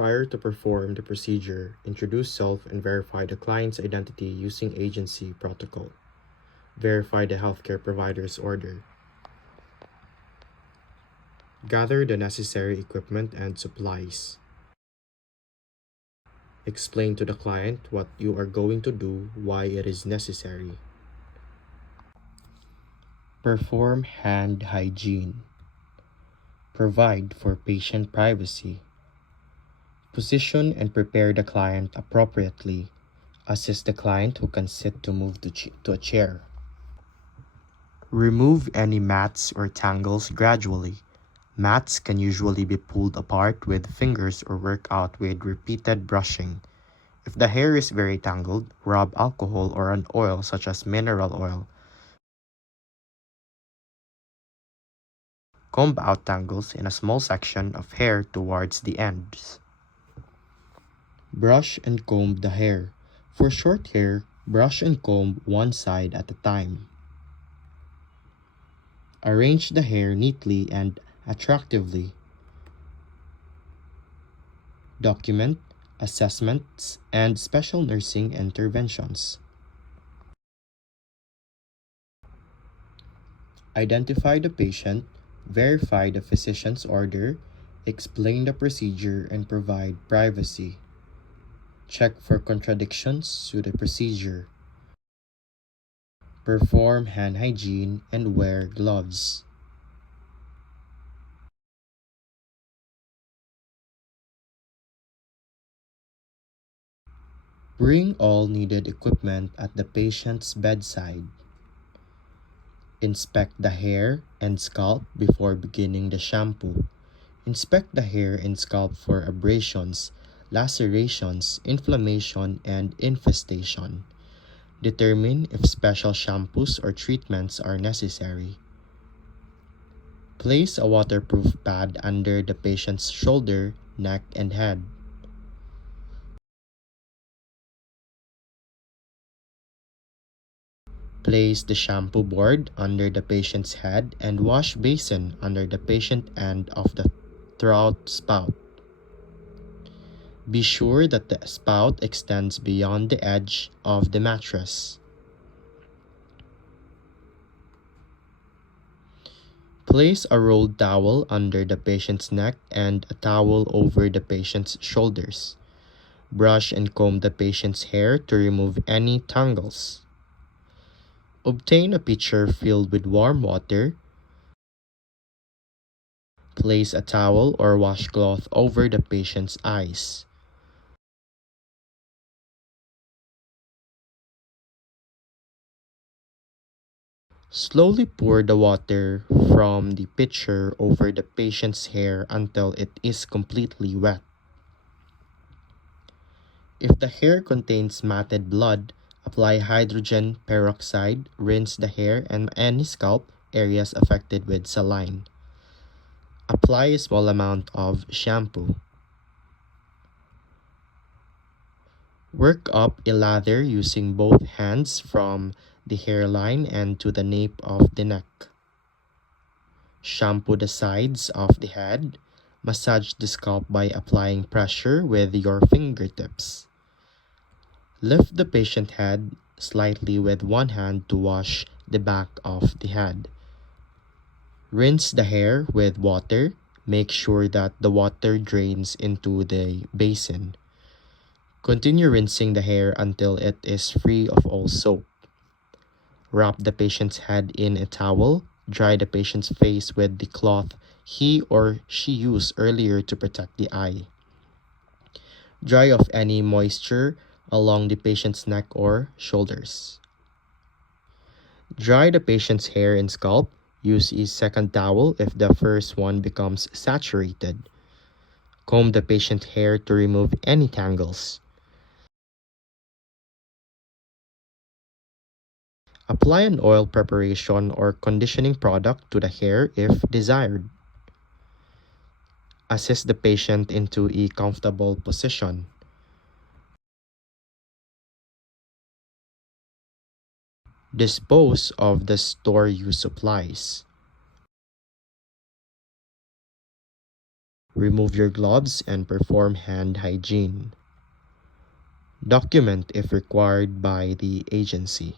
Prior to perform the procedure, introduce self and verify the client's identity using agency protocol. Verify the healthcare provider's order. Gather the necessary equipment and supplies. Explain to the client what you are going to do, why it is necessary. Perform hand hygiene. Provide for patient privacy. Position and prepare the client appropriately. Assist the client who can sit to move to a chair. Remove any mats or tangles gradually. Mats can usually be pulled apart with fingers or work out with repeated brushing. If the hair is very tangled, rub alcohol or an oil such as mineral oil. Comb out tangles in a small section of hair towards the ends. Brush and comb the hair. For short hair, brush and comb one side at a time. Arrange the hair neatly and attractively. Document assessments and special nursing interventions. Identify the patient, verify the physician's order, explain the procedure, and provide privacy. Check for contradictions to the procedure. Perform hand hygiene and wear gloves. Bring all needed equipment at the patient's bedside. Inspect the hair and scalp before beginning the shampoo. Inspect the hair and scalp for abrasions, lacerations, inflammation, and infestation. Determine if special shampoos or treatments are necessary. Place a waterproof pad under the patient's shoulder, neck, and head. Place the shampoo board under the patient's head and wash basin under the patient end of the throat spout. Be sure that the spout extends beyond the edge of the mattress. Place a rolled towel under the patient's neck and a towel over the patient's shoulders. Brush and comb the patient's hair to remove any tangles. Obtain a pitcher filled with warm water. Place a towel or washcloth over the patient's eyes. Slowly pour the water from the pitcher over the patient's hair until it is completely wet. If the hair contains matted blood, apply hydrogen peroxide, rinse the hair and any scalp areas affected with saline. Apply a small amount of shampoo. Work up a lather using both hands from the hairline and to the nape of the neck. Shampoo the sides of the head. Massage the scalp by applying pressure with your fingertips. Lift the patient head slightly with one hand to wash the back of the head. Rinse the hair with water. Make sure that the water drains into the basin. Continue rinsing the hair until it is free of all soap. Wrap the patient's head in a towel. Dry the patient's face with the cloth he or she used earlier to protect the eye. Dry off any moisture along the patient's neck or shoulders. Dry the patient's hair and scalp. Use a second towel if the first one becomes saturated. Comb the patient's hair to remove any tangles. Apply an oil preparation or conditioning product to the hair if desired. Assist the patient into a comfortable position. Dispose of the store-use supplies. Remove your gloves and perform hand hygiene. Document if required by the agency.